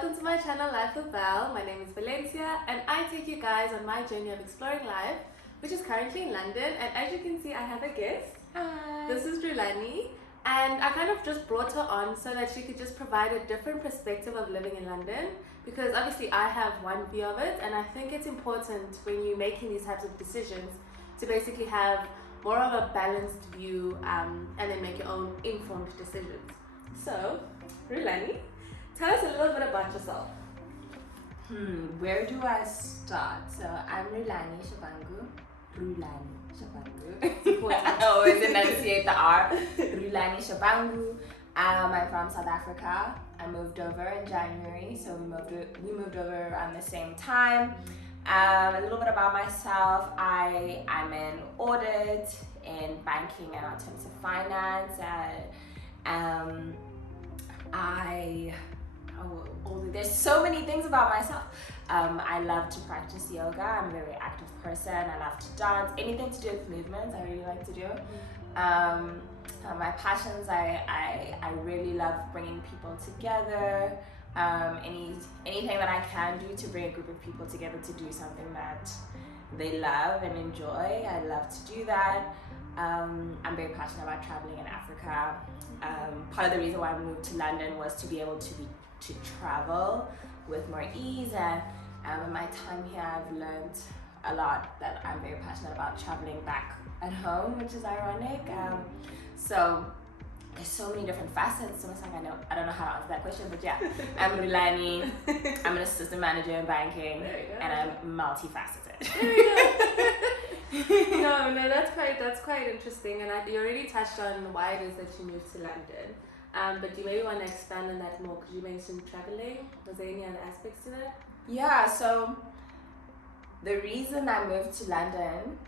welcome to my channel Life with Val. My name is Valencia and I take you guys on my journey of exploring life, which is currently in London. And as you can see, I have a guest. Hi. This is Julani, and I kind of just brought her on so that she could just provide a different perspective of living in London, because obviously I have one view of it, and I think it's important when you're making these types of decisions to basically have more of a balanced view and then make your own informed decisions. So, Rhulani, tell us a little bit about yourself. Where do I start? So I'm Rhulani Shabangu. Rhulani Shabangu. I always enunciate the R. Rhulani Shabangu. I'm from South Africa. I moved over in January, so we moved over around the same time. A little bit about myself. I'm in audit, in banking and alternative finance. There's so many things about myself. I love to practice yoga. I'm a very active person. I love to dance. Anything to do with movements, I really like to do. My passions, I really love bringing people together. Anything that I can do to bring a group of people together to do something that they love and enjoy, I love to do that. I'm very passionate about traveling in Africa. Part of the reason why I moved to London was to be able to travel with more ease, and in my time here I've learned a lot that I'm very passionate about traveling back at home, which is ironic. So there's so many different facets. So it's like I don't know how to answer that question, but yeah, I'm Rhulani. I'm an assistant manager in banking, and I'm multifaceted. There you go. No, that's quite interesting, and you already touched on why it is that you moved to London. But do you maybe want to expand on that more? Because you mentioned traveling. Was there any other aspects to that? Yeah. So the reason I moved to London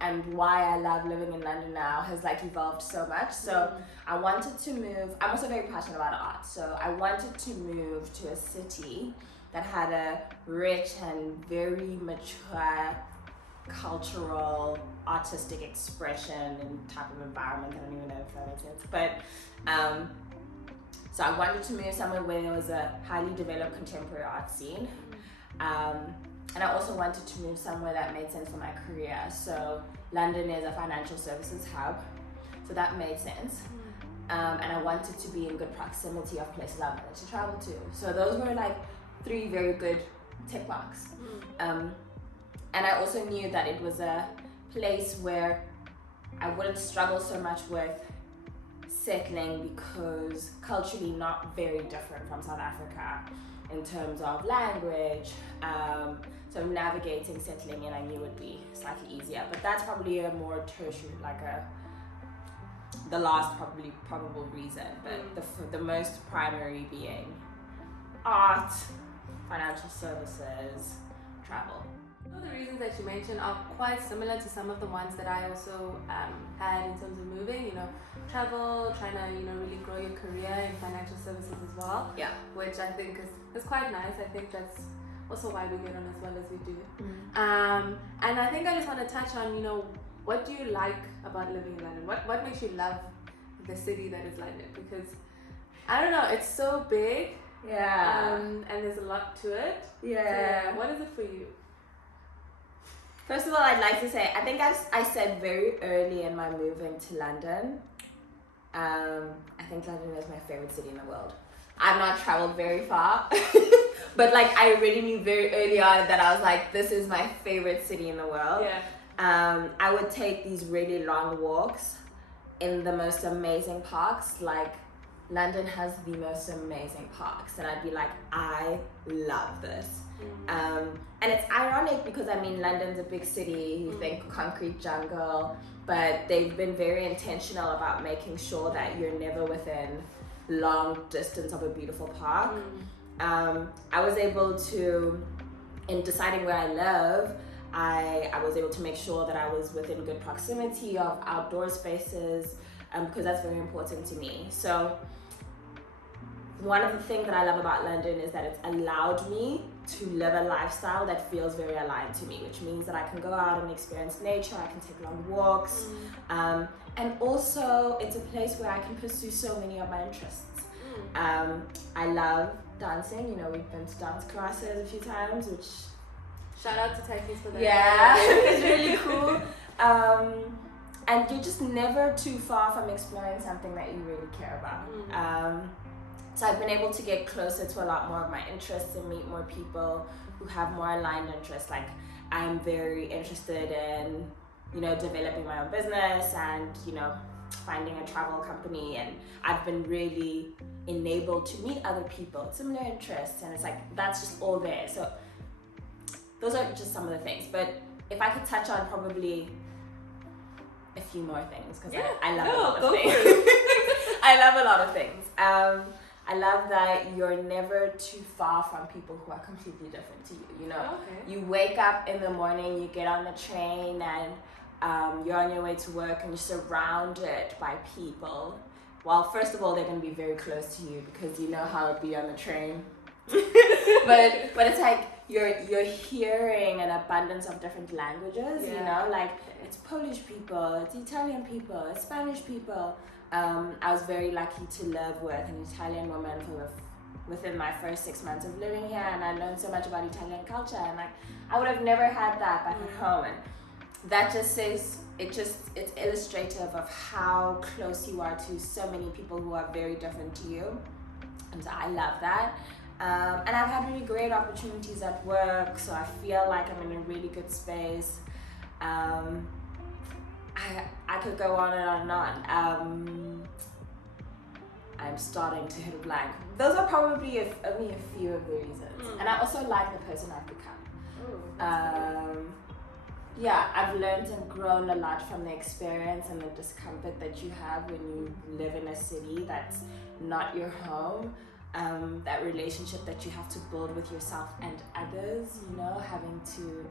and why I love living in London now has evolved so much. So I wanted to move. I'm also very passionate about art. So I wanted to move to a city that had a rich and very mature cultural, artistic expression and type of environment. I don't even know if that makes sense. But so I wanted to move somewhere where there was a highly developed contemporary art scene. And I also wanted to move somewhere that made sense for my career. So London is a financial services hub, so that made sense. And I wanted to be in good proximity of places I wanted to travel to. So those were three very good tick marks. And I also knew that it was a place where I wouldn't struggle so much with settling, because culturally not very different from South Africa in terms of language. So navigating, settling in, I knew would be slightly easier. But that's probably a more tertiary, the last probable reason. But the most primary being art, financial services, travel. All the reasons that you mentioned are quite similar to some of the ones that I also had in terms of moving. Travel, trying to really grow your career in financial services as well. Yeah. Which I think is quite nice. I think that's also why we get on as well as we do. And I think I just want to touch on what do you like about living in London? What makes you love the city that is London? Because I don't know, it's so big. Yeah. And there's a lot to it. Yeah. So yeah, what is it for you? First of all, I'd like to say, I think I said very early in my moving to London, I think London is my favorite city in the world. I've not traveled very far, but I already knew very early on that I was this is my favorite city in the world. Yeah. I would take these really long walks in the most amazing parks. London has the most amazing parks, and I'd be I love this. And it's ironic because London's a big city. You think concrete jungle, but they've been very intentional about making sure that you're never within long distance of a beautiful park. I was able to, in deciding where I live, I was able to make sure that I was within good proximity of outdoor spaces, because that's very important to me. So one of the things that I love about London is that it's allowed me to live a lifestyle that feels very aligned to me, which means that I can go out and experience nature, I can take long walks, and also it's a place where I can pursue so many of my interests. I love dancing. You know, we've been to dance classes a few times, which Shout out to Takis for that. yeah, it's really cool. And you're just never too far from exploring something that you really care about. So I've been able to get closer to a lot more of my interests and meet more people who have more aligned interests. Like I'm very interested in, you know, developing my own business and, you know, finding a travel company, and I've been really enabled to meet other people with similar interests, and it's like that's just all there. So those are just some of the things, but if I could touch on probably a few more things, because I love a lot of things. I love a lot of things. I love that you're never too far from people who are completely different to you. You know, you wake up in the morning, you get on the train, and you're on your way to work, and you're surrounded by people. Well, first of all, they're going to be very close to you because you know how it'd be on the train. but it's like you're hearing an abundance of different languages. You know, like it's Polish people, it's Italian people, it's Spanish people. I was very lucky to live with an Italian woman within my first 6 months of living here, and I learned so much about Italian culture, and like I would have never had that back at home. And that just says it's illustrative of how close you are to so many people who are very different to you, and so I love that. And I've had really great opportunities at work, so I feel like I'm in a really good space. I could go on and on and on. I'm starting to hit a blank. Those are probably only a few of the reasons. And I also like the person I've become. Yeah, I've learned and grown a lot from the experience and the discomfort that you have when you live in a city that's not your home. That relationship that you have to build with yourself and others, you know, having to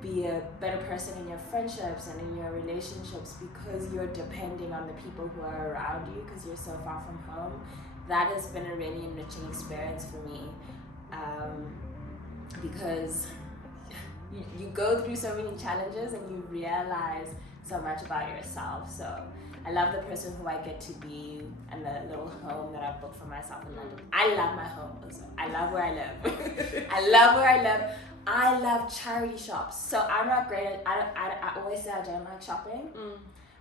be a better person in your friendships and in your relationships because you're depending on the people who are around you because you're so far from home. That has been a really enriching experience for me, because you go through so many challenges and you realize so much about yourself. So I love the person who I get to be and the little home that I've built for myself in London. I love my home also. I love where I live. I love where I live. I love charity shops. So I'm not great at, I always say I don't like shopping.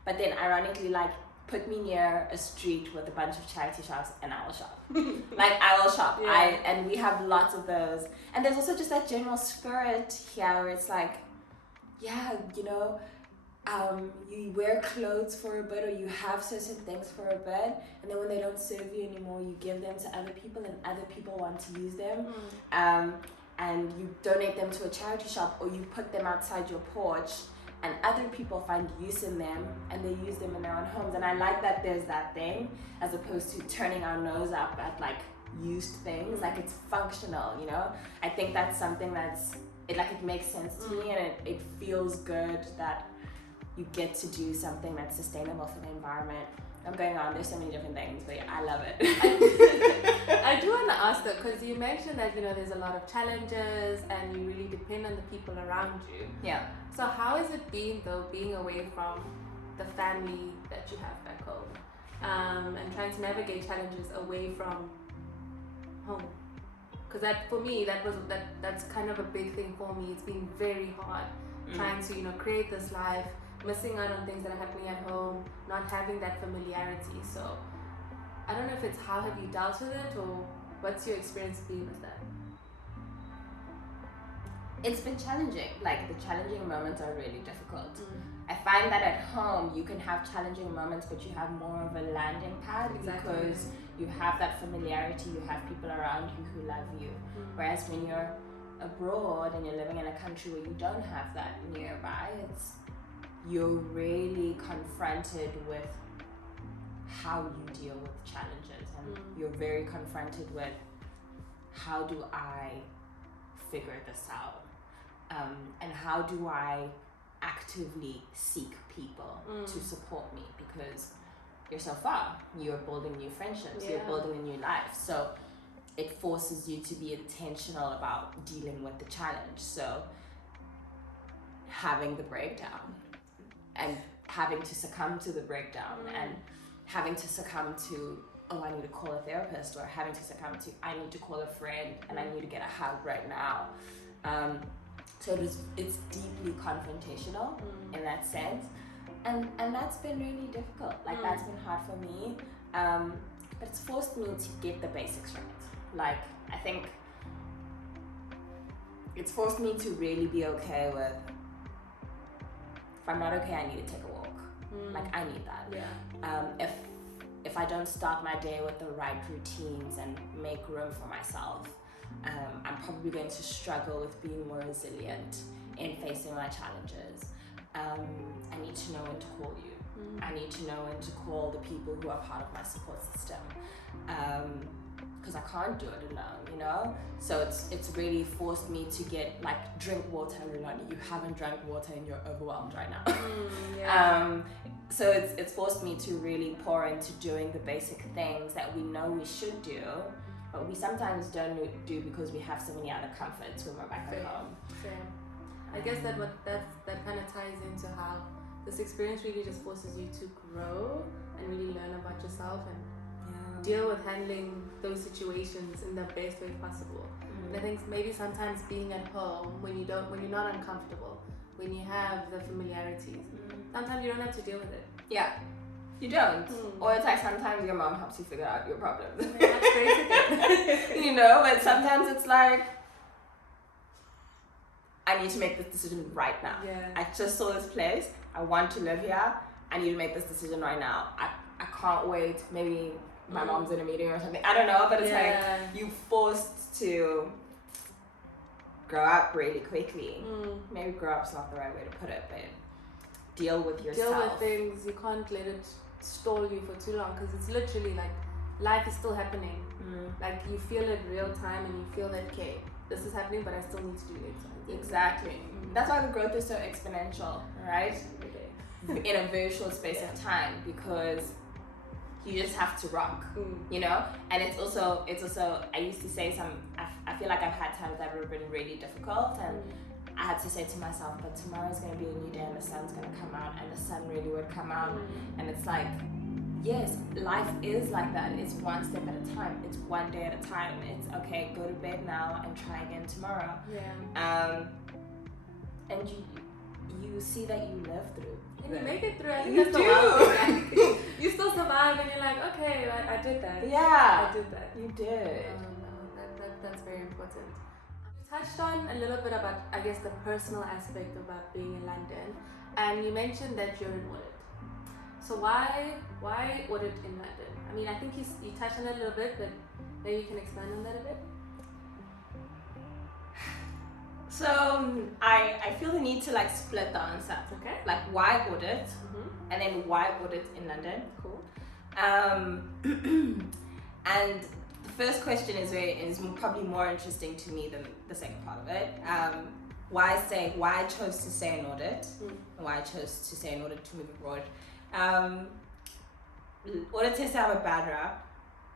But then ironically, like, put me near a street with a bunch of charity shops and I will shop. Like, I will shop. Yeah. And we have lots of those. And there's also just that general spirit here where it's like, yeah, you know, you wear clothes for a bit or you have certain things for a bit, and then when they don't serve you anymore, you give them to other people and other people want to use them. And you donate them to a charity shop or you put them outside your porch and other people find use in them and they use them in their own homes. And I like that there's that thing as opposed to turning our nose up at like used things. Like, it's functional, you know? I think that's something it makes sense to me, and it feels good that you get to do something that's sustainable for the environment. I'm going on, there's so many different things, but yeah, I love it. I do want to ask though, because you mentioned that, you know, there's a lot of challenges and you really depend on the people around you. Yeah. So how has it been though, being away from the family that you have back home, and trying to navigate challenges away from home? Because that, for me, that's kind of a big thing for me. It's been very hard trying to, you know, create this life, missing out on things that are happening at home, not having that familiarity. So I don't know if it's how have you dealt with it, or what's your experience been with that? It's been challenging. Like, the challenging moments are really difficult. I find that at home you can have challenging moments, but you have more of a landing pad because you have that familiarity, you have people around you who love you. Whereas when you're abroad and you're living in a country where you don't have that nearby, you're really confronted with how you deal with challenges, and you're very confronted with how do I figure this out, and how do I actively seek people to support me, because you're so far, you're building new friendships, you're building a new life, so it forces you to be intentional about dealing with the challenge. So having the breakdown and having to succumb to the breakdown and having to succumb to oh, I need to call a therapist, or having to succumb to, I need to call a friend and I need to get a hug right now. So it's deeply confrontational in that sense. And that's been really difficult. Like that's been hard for me. But it's forced me to get the basics right. Like I think it's forced me to really be okay with, if I'm not okay, I need to take a walk. Like I need that. Yeah. If I don't start my day with the right routines and make room for myself, I'm probably going to struggle with being more resilient in facing my challenges. I need to know when to call you. I need to know when to call the people who are part of my support system. Because I can't do it alone, you know? So it's really forced me to get, like, drink water, Rhulani. You haven't drank water and you're overwhelmed right now. So it's forced me to really pour into doing the basic things that we know we should do, but we sometimes don't do because we have so many other comforts when we're back at home. I guess that kind of ties into how this experience really just forces you to grow and really learn about yourself and deal with handling those situations in the best way possible. And I think maybe sometimes being at home when you're not uncomfortable, when you have the familiarities, sometimes you don't have to deal with it. Yeah, you don't. Or it's like sometimes your mom helps you figure out your problems. That's crazy. You know, but sometimes it's like, I need to make this decision right now. I just saw this place. I want to live here. I need to make this decision right now. I can't wait. Maybe my mom's in a meeting or something. I don't know, but it's like you forced to grow up really quickly. Maybe grow up's not the right way to put it, but deal with yourself. Deal with things. You can't let it stall you for too long, because it's literally like life is still happening. Like you feel it real time and you feel that, okay, this is happening, but I still need to do it. Exactly. That's why the growth is so exponential, right? In a very short space of time, because you just have to rock, you know? And it's also, I used to say I feel like I've had times that have been really difficult, and I had to say to myself, but tomorrow's going to be a new day and the sun's going to come out, and the sun really would come out. And it's like, yes, life is like that. It's one step at a time. It's one day at a time. It's okay, go to bed now and try again tomorrow. And you see that you live through. And you make it through. I think that's the wild thing. You still survive and you're like, okay, I did that. Yeah. I did that. You did. That's very important. You touched on a little bit about, I guess, the personal aspect about being in London, and you mentioned that you're in audit. So why audit in London? I mean, I think you touched on it a little bit, but maybe you can expand on that a bit. So I feel the need to like split the answer. Okay. Like why audit, and then why audit in London. Cool. And the first question is probably more interesting to me than the second part of it. Why I chose to stay in audit, and why I chose to stay in audit to move abroad. Audit tends to have a bad rap,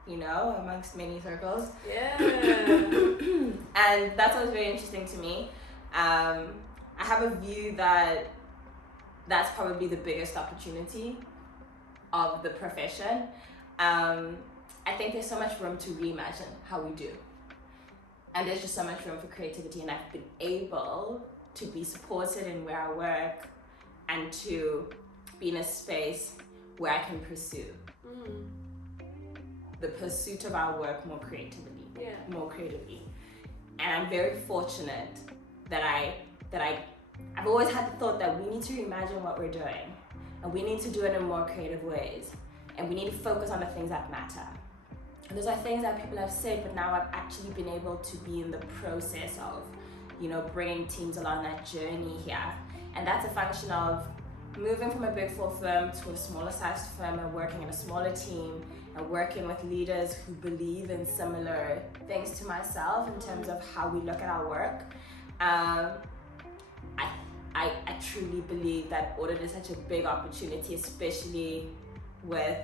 you know, amongst many circles. Yeah. And that's what's very interesting to me. I have a view that that's probably the biggest opportunity of the profession. I think there's so much room to reimagine how we do. And there's just so much room for creativity, and I've been able to be supported in where I work and to be in a space where I can pursue the pursuit of our work more creatively. And I'm very fortunate that I've always had the thought that we need to imagine what we're doing, and we need to do it in more creative ways, and we need to focus on the things that matter. And those are things that people have said, but now I've actually been able to be in the process of, you know, bringing teams along that journey here. And that's a function of moving from a big four firm to a smaller sized firm and working in a smaller team and working with leaders who believe in similar things to myself in terms of how we look at our work. I truly believe that audit is such a big opportunity, especially with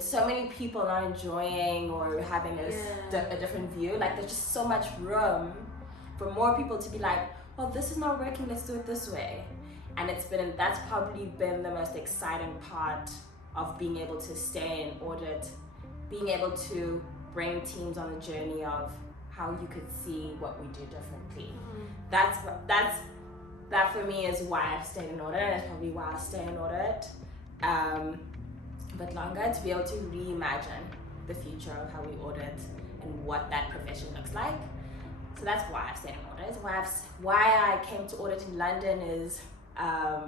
so many people not enjoying or having a different view. Like there's just so much room for more people to be like, well, this is not working, let's do it this way. And that's probably been the most exciting part of being able to stay in audit, being able to bring teams on the journey of how you could see what we do differently. That for me is why I've stayed in audit, and it's probably why I'll stay in audit a bit longer, to be able to reimagine the future of how we audit and what that profession looks like. So that's why I've stayed in audit. Why I came to audit in London is I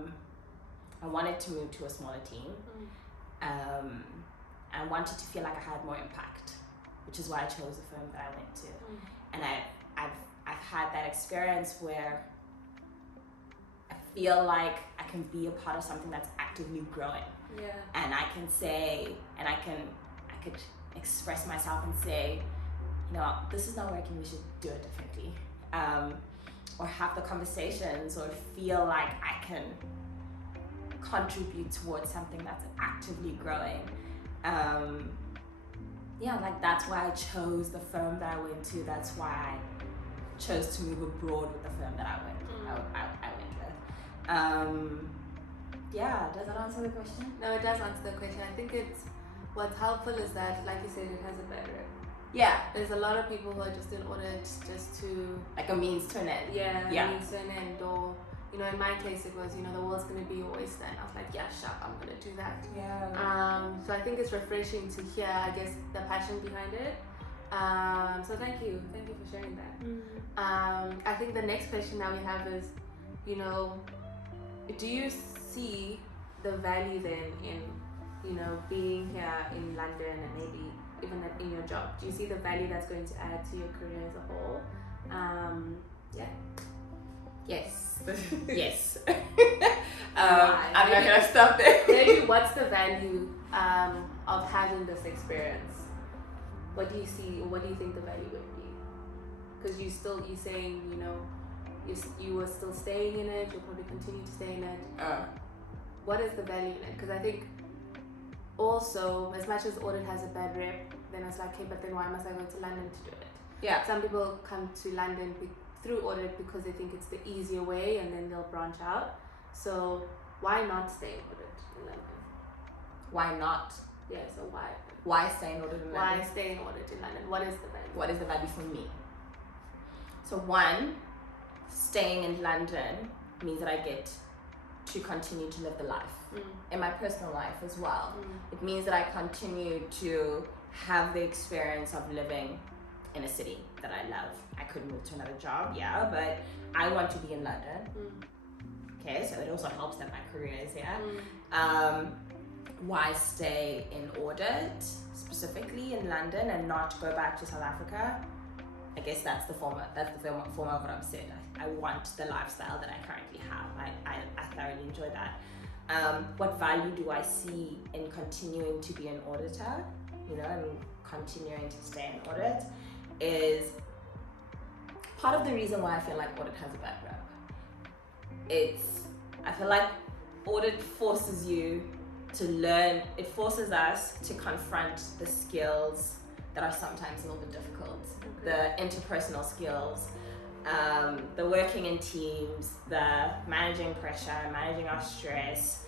wanted to move to a smaller team. I wanted to feel like I had more impact, which is why I chose the firm that I went to. And I've had that experience where I feel like I can be a part of something that's actively growing. Yeah. And I can say, and I could express myself and say, you know, this is not working, we should do it differently. Or have the conversations, or feel like I can contribute towards something that's actively growing. Like that's why I chose the firm that I went to. That's why I chose to move abroad with the firm that I went with. Does that answer the question? No, it does answer the question. I think what's helpful is that, like you said, it has a bad rep. Yeah. There's a lot of people who are just in audit just to... like a means to an end. Yeah. Means to an end. Or, you know, in my case it was, you know, the world's going to be your oyster. And I was like, yeah, sure, I'm going to do that. Yeah. So I think it's refreshing to hear, I guess, the passion behind it. So thank you. Thank you for sharing that. I think the next question that we have is, you know, do you see the value then in, you know, being here in London and maybe even in your job? Do you see the value that's going to add to your career as a whole? Yes. Yes. I'm not gonna stop there. Maybe what's the value of having this experience? What do you see, or what do you think the value would be? Because you're saying, you know, you were still staying in it, you'll probably continue to stay in it. What is the value in it? Because I think also, as much as audit has a bad rep, then it's like, okay, but then why must I go to London to do it? Yeah. Some people come to London through audit because they think it's the easier way, and then they'll branch out. So why not stay in audit in London? Why not? Yeah, so why? Why stay in audit in London? Why stay in audit in London? What is the value? What is the value for me? So one, staying in London means that I get to continue to live the life in my personal life as well. It means that I continue to have the experience of living in a city that I love. I could move to another job, yeah, but I want to be in London. Okay, so it also helps that my career is here. Why stay in audit, specifically in London, and not go back to South Africa? I guess that's the former of what I'm saying. I want the lifestyle that I currently have. I thoroughly enjoy that. What value do I see in continuing to be an auditor, you know, and continuing to stay in audit is part of the reason why I feel like audit has a bad rep. I feel like audit forces you to learn, it forces us to confront the skills that are sometimes a little bit difficult. The interpersonal skills, the working in teams, the managing pressure, managing our stress.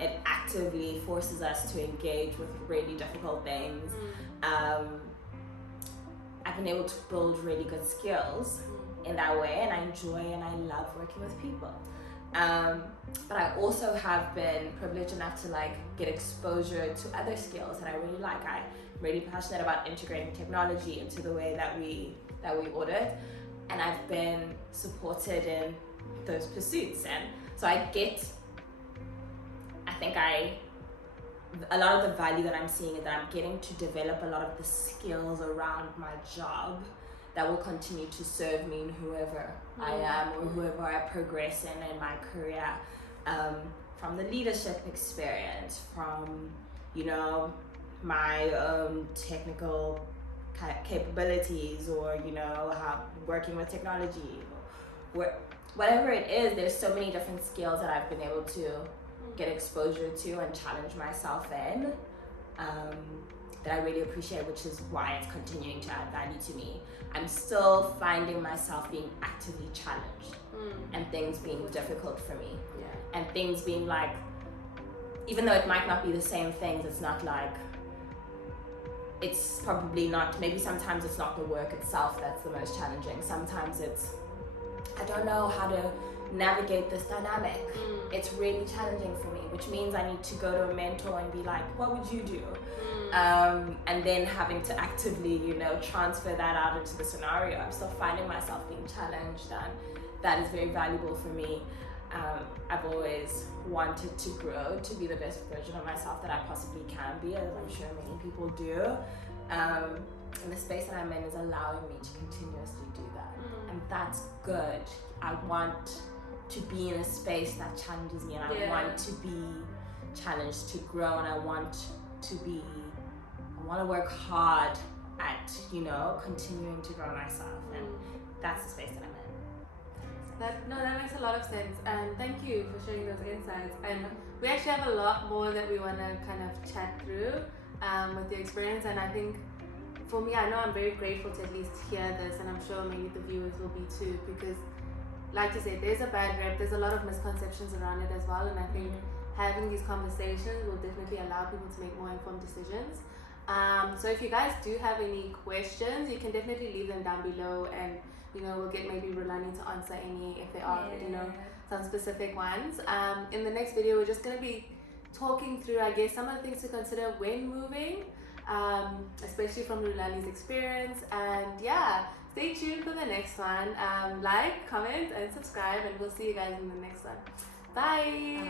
It actively forces us to engage with really difficult things. I've been able to build really good skills in that way, and I enjoy and I love working with people. But I also have been privileged enough to like get exposure to other skills that I really like. I'm really passionate about integrating technology into the way that we audit, and I've been supported in those pursuits. And so a lot of the value that I'm seeing is that I'm getting to develop a lot of the skills around my job that will continue to serve me in whoever I am or whoever I progress in my career, from the leadership experience, from, you know, my technical capabilities, or, you know, how working with technology, or whatever it is. There's so many different skills that I've been able to get exposure to and challenge myself in, that I really appreciate, which is why it's continuing to add value to me. I'm still finding myself being actively challenged and things being difficult for me, and things being like, even though it might not be the same things, it's not like, it's probably not, maybe sometimes it's not the work itself that's the most challenging. Sometimes it's, I don't know how to navigate this dynamic. It's really challenging for me, which means I need to go to a mentor and be like, what would you do? And then having to actively, you know, transfer that out into the scenario. I'm still finding myself being challenged, and that is very valuable for me. I've always wanted to grow to be the best version of myself that I possibly can be, as I'm sure many people do. And the space that I'm in is allowing me to continuously do that. And that's good. I want to be in a space that challenges me, and I want to be challenged to grow, and I want to work hard at, you know, continuing to grow myself. And that's the space that I'm in. That makes a lot of sense, and thank you for sharing those insights. And we actually have a lot more that we want to kind of chat through with your experience, and I think for me, I know I'm very grateful to at least hear this, and I'm sure maybe the viewers will be too, because like you said, there's a bad rep, there's a lot of misconceptions around it as well, and I think having these conversations will definitely allow people to make more informed decisions. So if you guys do have any questions, you can definitely leave them down below, and you know, we'll get maybe Rhulani to answer any if there are, you know, some specific ones. In the next video, we're just going to be talking through, I guess, some of the things to consider when moving, especially from Rhulani's experience. And yeah, stay tuned for the next one. Like, comment, and subscribe, and we'll see you guys in the next one. Bye.